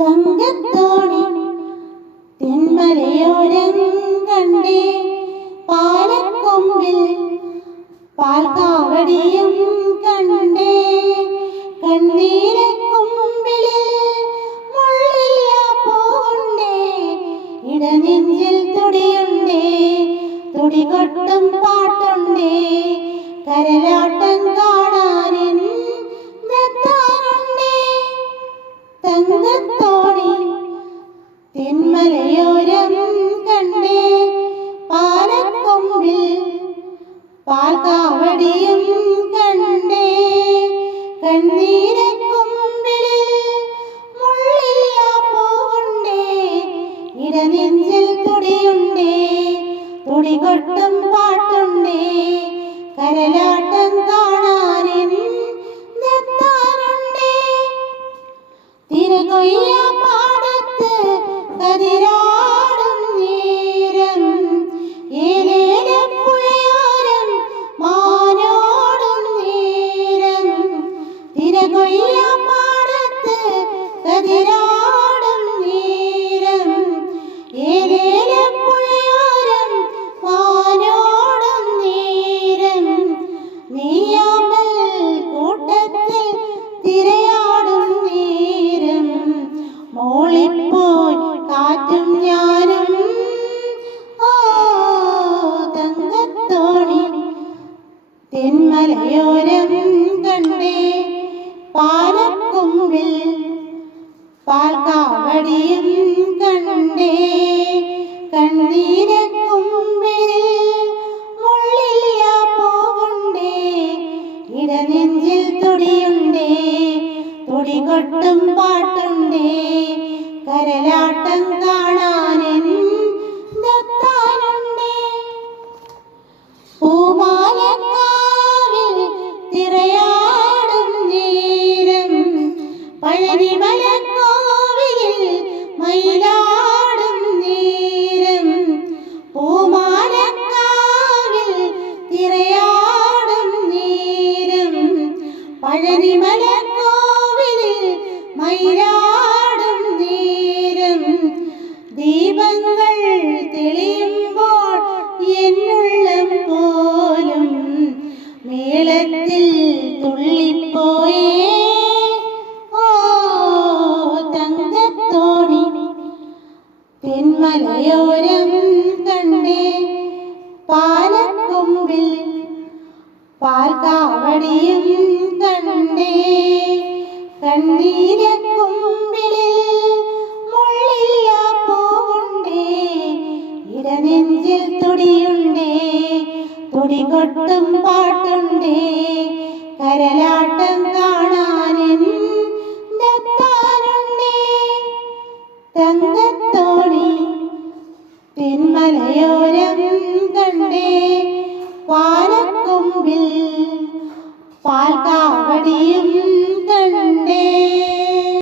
തങ്കത്തോണി തെന്മലയോരം കണ്ടേ പാലക്കൊമ്പിൽ പാൽക്കാവടിയും കണ്ടേ കണ്ണീരക്കൊമ്പിളിൽ മുള്ളില്ല പൂണ്ടേ ഇടനെഞ്ചിൽ തുടിയുണ്ടേ തുടികൊട്ടും പാട്ടുണ്ടേ കരലാട്ടം കാണാനിൻ നെത്താറുണ്ടേ തങ്കത്തോണി തെന്മലയോരം കണ്ടേ പാലക്കൊമ്പിൽ പാൽക്കാവടിയും കണ്ടേ കണ്ണീരക്കൊമ്പിളിൽ മുള്ളില്ല പൂവുണ്ടേ ഇടനെഞ്ചിൽ തുടിയുണ്ടേ തുടികൊട്ടും പാട്ടുണ്ടേ കരലാട്ടം കാണാനിൻ നെത്താറുണ്ടേ തിരകൊയ്യ പാടത്ത് കതിരാടും നേരം ഏലേലപ്പുഴയോരം മാനോടും നേരം തിരകൊയ്യ പാടത്ത് കതിരാടും നേരം ഏലേലപ്പുഴയോരം മാനോടും നേരം നീയാമ്പൽ കൂട്ടത്തിൽ തിരയാടും നേരം മോളിപ്പോയി കാറ്റും ഞാനും തങ്കത്തോണി തെന്മലയോരം കണ്ടേ പാലക്കൊമ്പിൽ പാൽക്കാവടിയും കണ്ടേ കണ്ണീരക്കൊമ്പിൽ മുള്ളില്ല പൂവുണ്ടേ ഇടനെഞ്ചിൽ തുടിയുണ്ടേ തുടികൊട്ടും പാട്ടുണ്ടേ കരലാട്ടം കാണാനെൻ നെത്താറുണ്ടേ പൂമാലക്കാവിൽ തിരയാടും നേരം പഴനിമലക്കോവിലിൽ മയിലാടും നേരം പൂമാലക്കാവിൽ തിരയാടും നേരം പഴനിമലക്കോവിലിൽ മയിലാടും നേരം ദീപങ്ങൾ തെളിയുമ്പോൾ എന്നുള്ളം പോലും മേളത്തിൽ തുള്ളിപ്പോയേ ഓ തങ്കത്തോണി തെന്മലയോരം കണ്ടേ പാലക്കൊമ്പിൽ പാൽക്കാവടിയും കണ്ടേ കണ്ണീരക്കൊമ്പിളിൽ മുള്ളില്ല പൂവുണ്ടേ ഇടനെഞ്ചിൽ തുടിയുണ്ടേ തുടികൊട്ടും പാട്ടുണ്ടേ കരലാട്ടം കാണാനെൻ നെത്താറുണ്ടേ തങ്കത്തോണി തെന്മലയോരം കണ്ടേ പാലക്കൊമ്പിൽ പാൽക്കാവടിയും